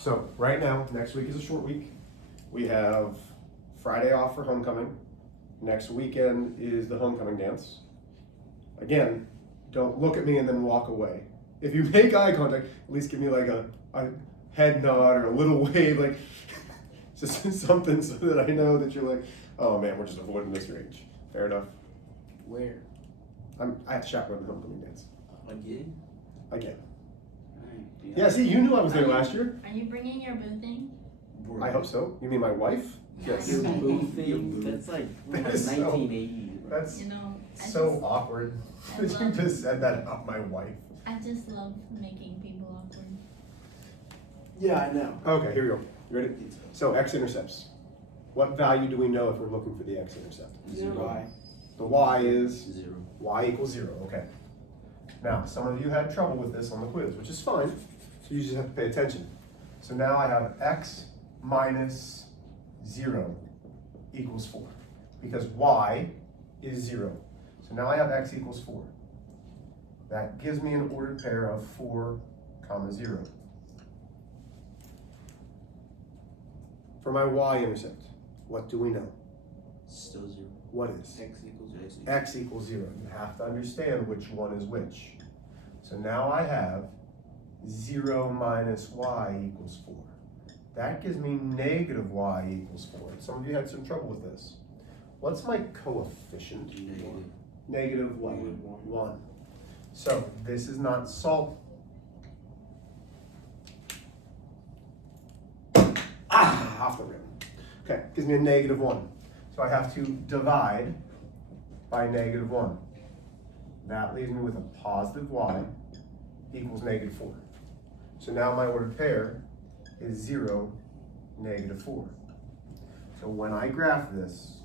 So right now, next week is a short week. We have Friday off for homecoming. Next weekend is the homecoming dance. Again, don't look at me and then walk away. If you make eye contact, at least give me like a head nod or a little wave, like just something so that I know that you're like, oh man, we're just avoiding this range. Fair enough. Where? I have to chaperone the homecoming dance. Again? Again. Alright. Yeah, see, you knew I was there last year. Are you bringing your boo thing? I hope so. You mean my wife? Yes. Your Yeah. boo thing? That's like from That like is so- 1980s. bro. That's You know, so awkward I that you love- just said that about my wife. I just love making people awkward. Yeah, I know. Okay, here we go. You ready? So x-intercepts. What value do we know if we're looking for the x-intercept? Why? The y is Zero. y equals 0. Okay. Now, some of you had trouble with this on the quiz, which is fine. So you just have to pay attention. So now I have x minus 0 equals 4 because y is 0. So now I have x equals 4. That gives me an ordered pair of 4, 0. For my y-intercept, what do we know? Still zero. What is? X equals X. X equals 0. You have to understand which one is which. So now I have 0 minus y equals 4. That gives me negative y equals 4. Some of you had some trouble with this. What's my coefficient? Negative. Negative what? Negative one. 1. So this is not solvable. Off the rim. Okay, gives me a negative 1. So I have to divide by negative 1. That leaves me with a positive y equals negative 4. So now my ordered pair is 0, negative 4. So when I graph this,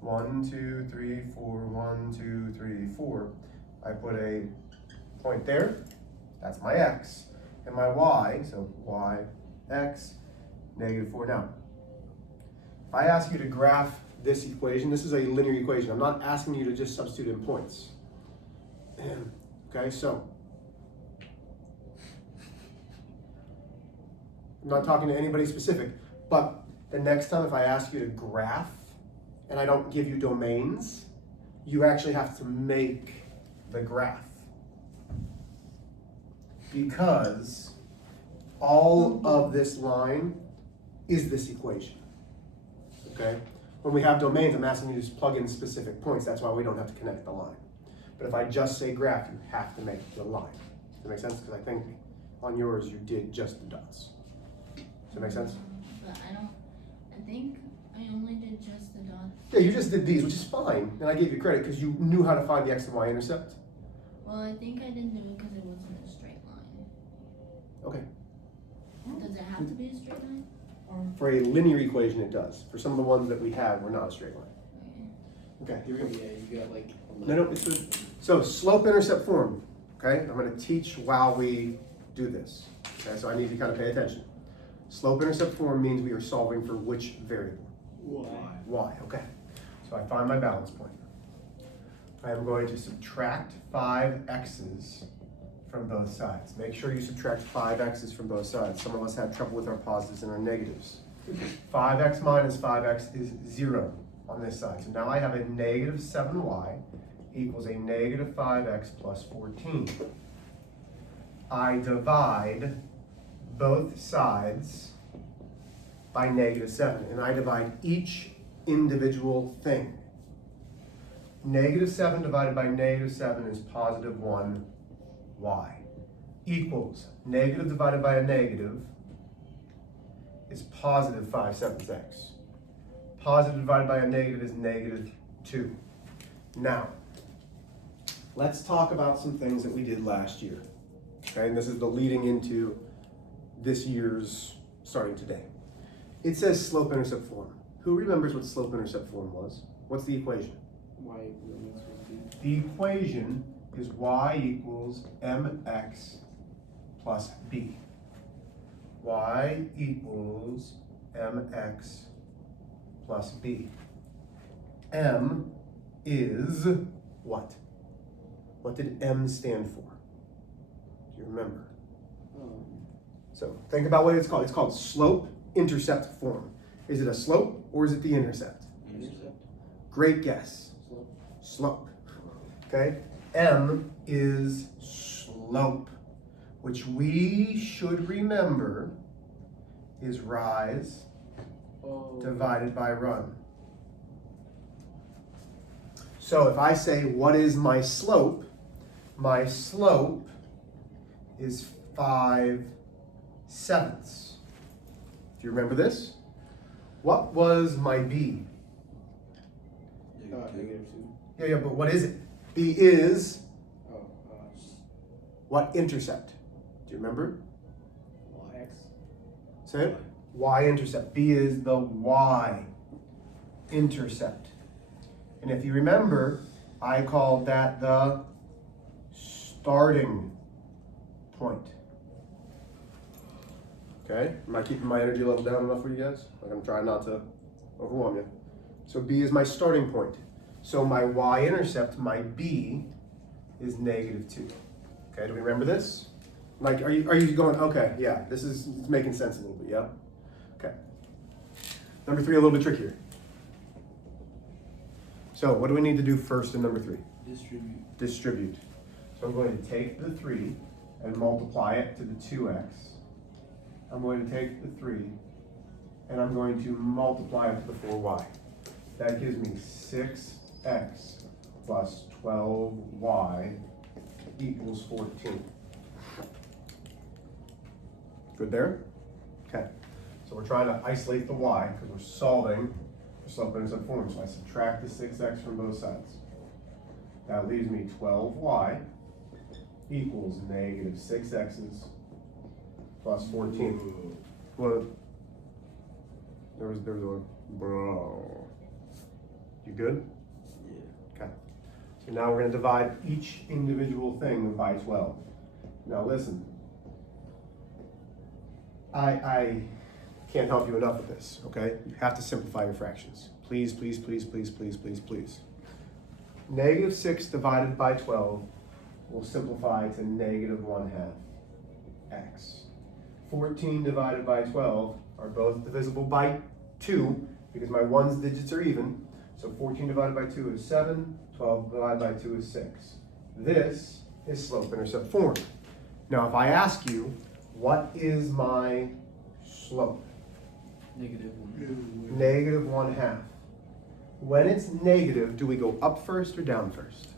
1, 2, 3, 4, 1, 2, 3, 4, I put a point there, that's my x, and my y, so y, x, negative 4. Now, if I ask you to graph this equation, this is a linear equation. I'm not asking you to just substitute in points. Okay, so I'm not talking to anybody specific, but the next time if I ask you to graph and I don't give you domains, you actually have to make the graph. Because all of this line is this equation. Okay? When we have domains, I'm asking you to just plug in specific points. That's why we don't have to connect the line. But if I just say graph, you have to make the line. Does that make sense? Because I think on yours you did just the dots. Does that make sense? But I think I only did just the dots. Yeah, you just did these, which is fine. And I gave you credit because you knew how to find the x and y intercept. Well, I think I didn't do it because it wasn't a straight line. Okay. Does it have to be a straight line? Or For a linear equation, it does. For some of the ones that we have, we're not a straight line. okay. Okay, here we go. Yeah, you got like. No, it's good. So slope-intercept form, okay? I'm going to teach while we do this. Okay, so I need you to kind of pay attention. Slope-intercept form means we are solving for which variable? Why? Y, okay. So I find my balance point. I am going to subtract 5 x's from both sides. Make sure you subtract 5 x's from both sides. Some of us had trouble with our positives and our negatives. 5x minus 5x is 0 on this side. So now I have a negative 7y equals a negative 5x plus 14. I divide both sides by negative 7, and I divide each individual thing. Negative 7 divided by negative 7 is positive 1y equals negative divided by a negative is positive 5/7 x. Positive divided by a negative is negative 2. Now, let's talk about some things that we did last year. Okay, and this is the leading into this year's starting today. It says slope-intercept form. Who remembers what slope-intercept form was? What's the equation? Y equals B. The equation is y equals mx plus b. Y equals mx plus b. M is what? What did M stand for? Do you remember? So think about what it's called. It's called slope-intercept form. Is it a slope or is it the intercept? Intercept. Great guess. Slope. Slope. Okay? M is slope, which we should remember is rise Oh. divided by run. So if I say, what is my slope? My slope is 5/7. Do you remember this? What was my B? -2. Yeah, but what is it? B is Oh, what intercept? Do you remember? X. Say it. Y-intercept. B is the Y-intercept. And if you remember, I called that the starting point. Okay? Am I keeping my energy level down enough for you guys? I'm gonna try not to overwhelm you. So B is my starting point. So my Y-intercept, my B, is -2. Okay, do we remember this? Like, are you going, okay, yeah, this is it's making sense a little bit, yeah? Okay. Number 3, a little bit trickier. So what do we need to do first in number 3? Distribute. Distribute. So I'm going to take the 3 and multiply it to the 2x. I'm going to take the 3 and I'm going to multiply it to the 4y. That gives me 6x plus 12y equals 14. Good there? Okay. So we're trying to isolate the y because we're solving for slope-intercept form. So I subtract the 6x from both sides. That leaves me 12y equals -6x's plus 14. What? There was a bro. You good? Yeah. Okay. So now we're going to divide each individual thing by 12. Now listen. I can't help you enough with this, okay? You have to simplify your fractions. Please, please, please, please, please, please, please. -6 divided by 12 will simplify to -1/2 x. 14 divided by 12 are both divisible by 2 because my 1's digits are even. So 14 divided by 2 is 7, 12 divided by 2 is 6. This is slope-intercept form. Now if I ask you, what is my slope? -1. -1/2. When it's negative, do we go up first or down first?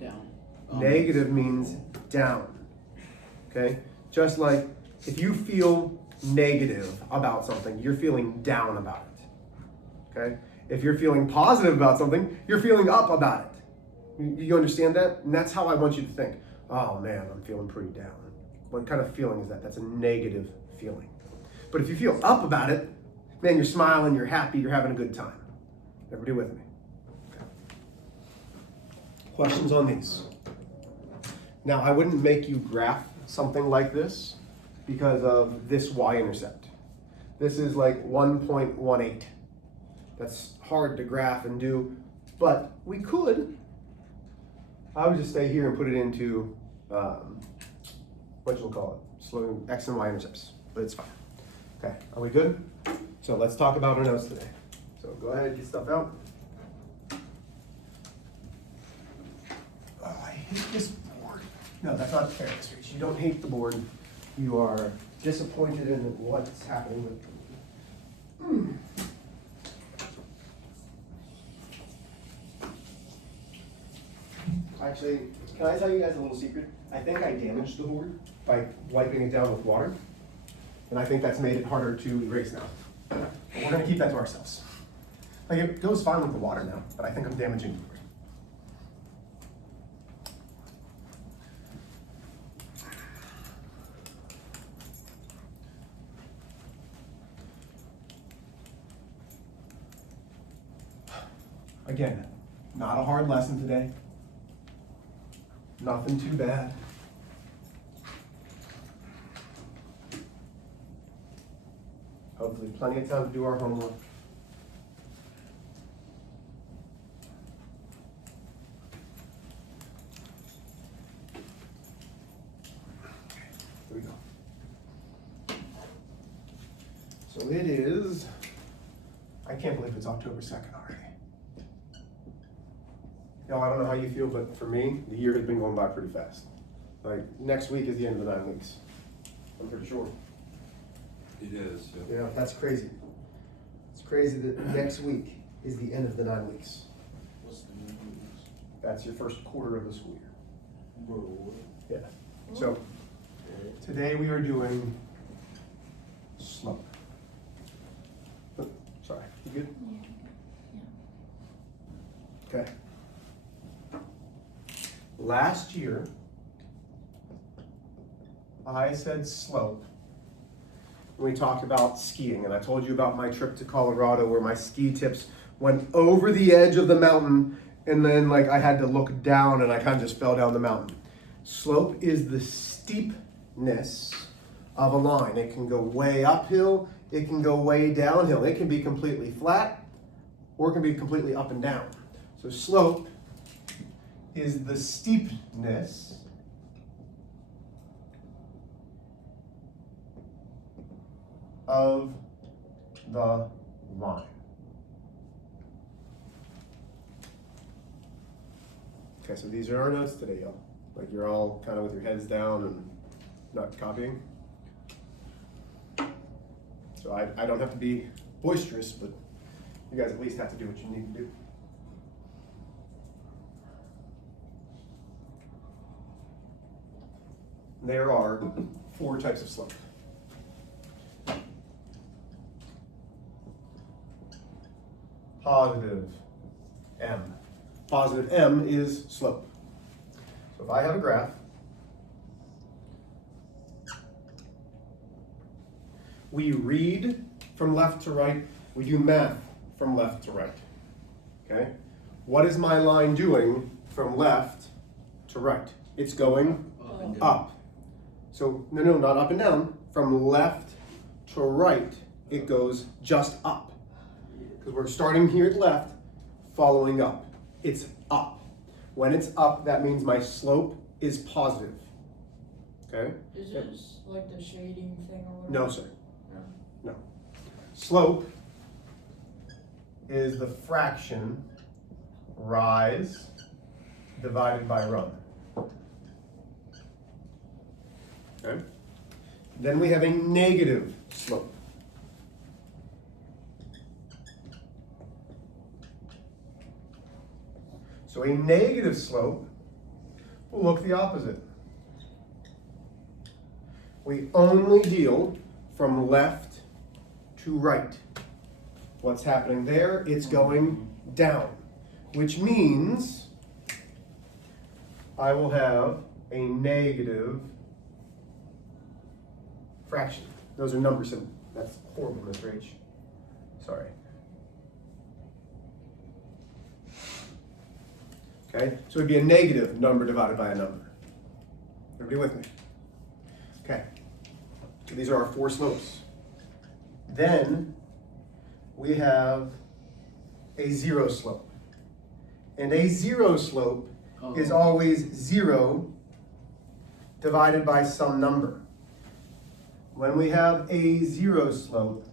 Down. Negative means down. Okay? Just like if you feel negative about something, you're feeling down about it. Okay? If you're feeling positive about something, you're feeling up about it. You understand that? And that's how I want you to think. Oh man, I'm feeling pretty down. What kind of feeling is that? That's a negative feeling. But if you feel up about it, man, you're smiling, you're happy, you're having a good time. Everybody with me? Okay. Questions on these? Now, I wouldn't make you graph something like this because of this y-intercept. This is like 1.18. That's hard to graph and do, but we could. I would just stay here and put it into, what you'll call it, slow x and y intercepts, but it's fine. Okay, are we good? So let's talk about our notes today. So go ahead, get stuff out. Oh, I hate this board. No, that's not fair, Reach. You don't hate the board. You are disappointed in what's happening with it. Actually, can I tell you guys a little secret? I think I damaged the board by wiping it down with water. And I think that's made it harder to erase now. But we're gonna keep that to ourselves. Like it goes fine with the water now, but I think I'm damaging the board. Again, not a hard lesson today. Nothing too bad. Hopefully plenty of time to do our homework. Here we go. So it is, I can't believe it's October 2nd already. Y'all, I don't know how you feel, but for me, the year has been going by pretty fast. Like, next week is the end of the 9 weeks. I'm pretty sure. It is, yeah. Yeah, that's crazy. It's crazy that next week is the end of the 9 weeks. What's the news? That's your first quarter of the school year. Bro. Yeah. So, today we are doing slope. Oh, sorry, you good? Yeah. Okay. Last year, I said slope. We talked about skiing, and I told you about my trip to Colorado where my ski tips went over the edge of the mountain, and then like I had to look down and I kind of just fell down the mountain. Slope is the steepness of a line. It can go way uphill, it can go way downhill. It can be completely flat, or it can be completely up and down. So slope is the steepness of the line. Okay, so these are our notes today, y'all. Like you're all kind of with your heads down and not copying. So I don't have to be boisterous, but you guys at least have to do what you need to do. There are 4 types of slope. Positive M. Positive M is slope. So if I have a graph, we read from left to right, we do math from left to right. Okay? What is my line doing from left to right? It's going Up and down. up. So, no, not up and down. From left to right, it goes just up. Because we're starting here at left, following up. It's up. When it's up, that means my slope is positive. Okay? Is this like the shading thing or whatever? No, sir. No. No. Slope is the fraction rise divided by run. Okay? Then we have a negative slope. So a negative slope will look the opposite. We only deal from left to right. What's happening there? It's going down, which means I will have a negative fraction. Those are numbers, and that's horrible, Mr. H. Sorry. Okay, so it'd be a negative number divided by a number. Everybody with me? Okay, so these are our 4 slopes. Then we have a 0 slope. And a 0 slope is always 0 divided by some number. When we have a 0 slope,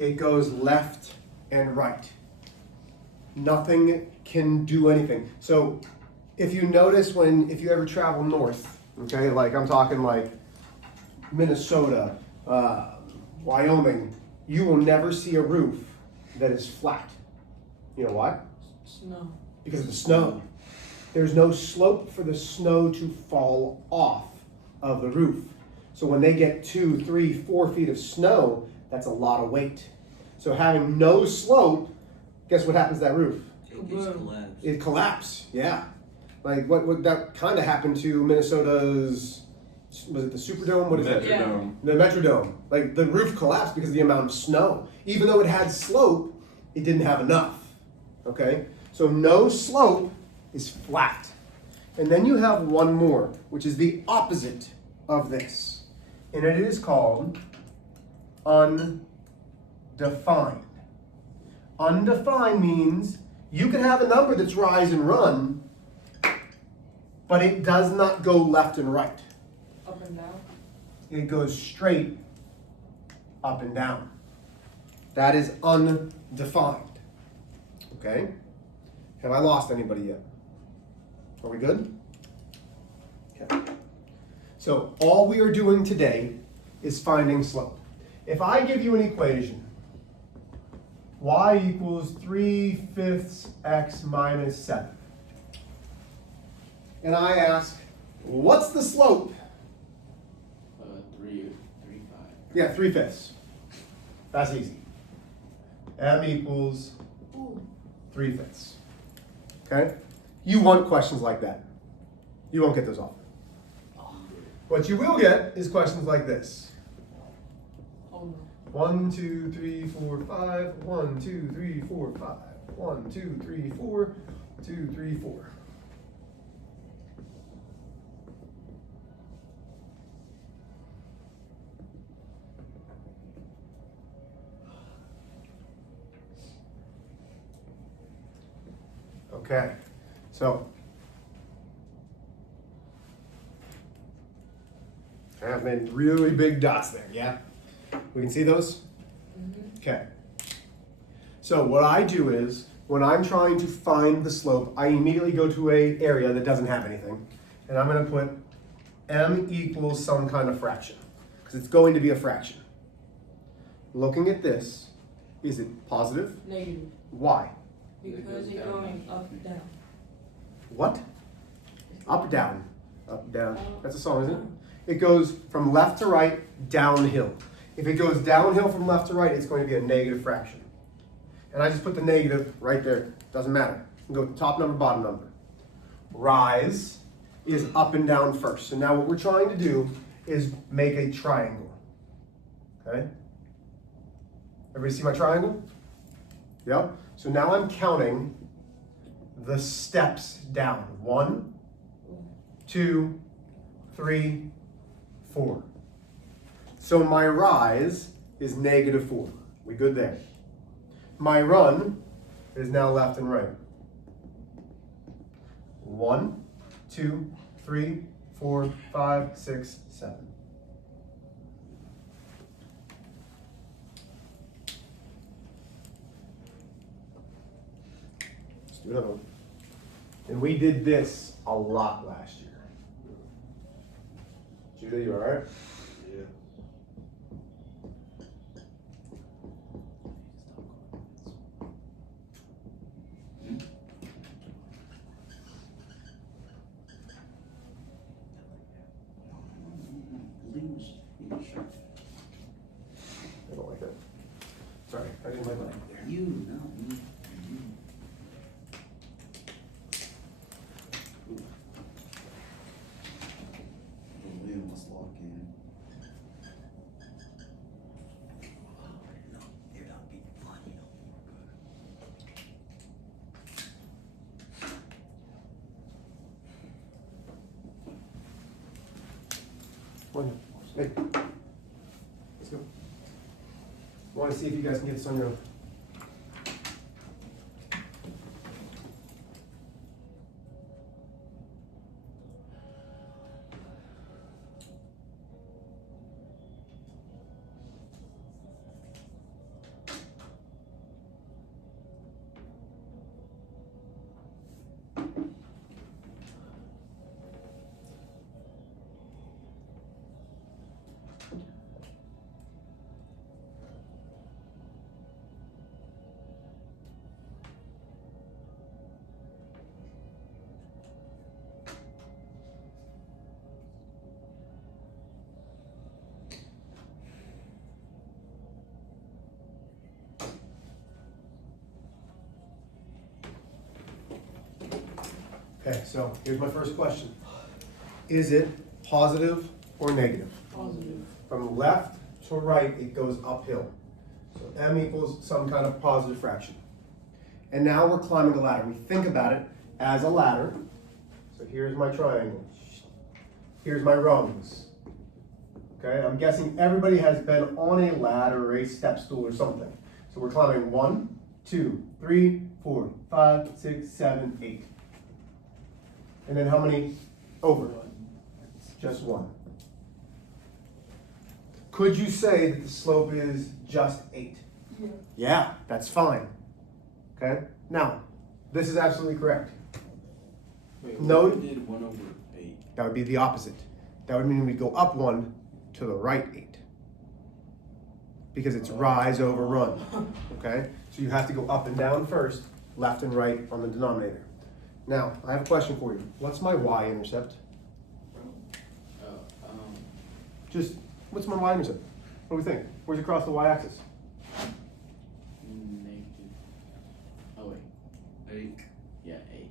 it goes left and right. Nothing can do anything. So if you notice if you ever travel north, okay, like I'm talking like Minnesota, Wyoming, you will never see a roof that is flat. You know why? Snow. Because of the snow. There's no slope for the snow to fall off of the roof. So when they get 2, 3, 4 feet of snow, that's a lot of weight. So having no slope, guess what happens to that roof? It gets collapsed. It collapsed, yeah. Like what that kind of happened to Minnesota's, was it the Superdome? What is that? Metrodome. The Metrodome. Like the roof collapsed because of the amount of snow. Even though it had slope, it didn't have enough. Okay? So no slope is flat. And then you have one more, which is the opposite of this. And it is called undefined. Undefined means you can have a number that's rise and run, but it does not go left and right. Up and down. It goes straight up and down. That is undefined. Okay? Have I lost anybody yet? Are we good? Okay. So all we are doing today is finding slope. If I give you an equation, y equals 3/5 x minus 7, and I ask, what's the slope? 3, 5. Yeah, 3/5. That's easy. M equals Ooh. 3/5. Okay? You want questions like that. You won't get those often. What you will get is questions like this. Oh no. 1, 2, 3, 4, 5. 1, 2, 3, 4, 5. 1, 2, 3, 4. 2, 3, 4. Okay, so I have made really big dots there, yeah? We can see those? Okay. So what I do is, when I'm trying to find the slope, I immediately go to an area that doesn't have anything, and I'm going to put m equals some kind of fraction, because it's going to be a fraction. Looking at this, is it positive? Negative. Why? Because it's going up and down. What? Up, down. Up, down. That's a song, isn't it? It goes from left to right, downhill. If it goes downhill from left to right, it's going to be a negative fraction. And I just put the negative right there. Doesn't matter. You can go with the top number, bottom number. Rise is up and down first. So now what we're trying to do is make a triangle. Okay? Everybody see my triangle? Yep. So now I'm counting the steps down. 1, 2, 3, 4. So my rise is -4. We good there? My run is now left and right. 1, 2, 3, 4, 5, 6, 7. Let's do another one. And we did this a lot last year. Judah, you all right? Yeah. I don't like that. Sorry, I didn't like that. You, not me. Liam must lock in. No, you're not being funny no more, One. Hey. Let's go. I want to see if you guys can get this on your own. Okay, so here's my first question. Is it positive or negative? Positive. From left to right, it goes uphill. So m equals some kind of positive fraction. And now we're climbing a ladder. We think about it as a ladder. So here's my triangle. Here's my rungs. Okay, I'm guessing everybody has been on a ladder or a step stool or something. So we're climbing 1, 2, 3, 4, 5, 6, 7, 8. And then how many over? Just one. Could you say that the slope is just 8? Yeah. Yeah, that's fine. Okay? Now, this is absolutely correct. Wait, No. we did 1/8. That would be the opposite. That would mean we go up 1 to the right 8. Because it's rise over run. Okay? So you have to go up and down first, left and right on the denominator. Now, I have a question for you. What's my y-intercept? Just, what's my y-intercept? What do we think? Where's it across the y-axis? Negative. Oh wait, 8. yeah, 8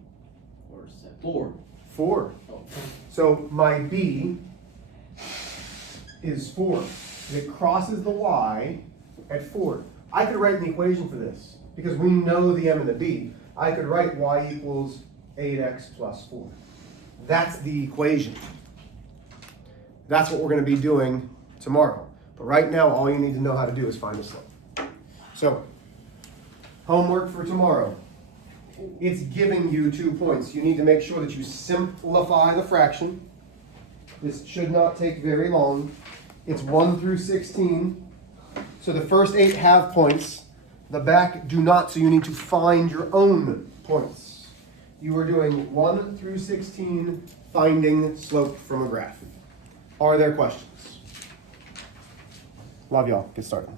or 7. 4. 4. Oh, So my b is 4. It crosses the y at 4. I could write an equation for this because we know the m and the b. I could write y equals 8x plus 4. That's the equation. That's what we're going to be doing tomorrow. But right now, all you need to know how to do is find the slope. So, homework for tomorrow. It's giving you 2 points. You need to make sure that you simplify the fraction. This should not take very long. It's 1 through 16. So the first 8 have points. The back do not, so you need to find your own points. You are doing 1 through 16, finding slope from a graph. Are there questions? Love y'all. Get started.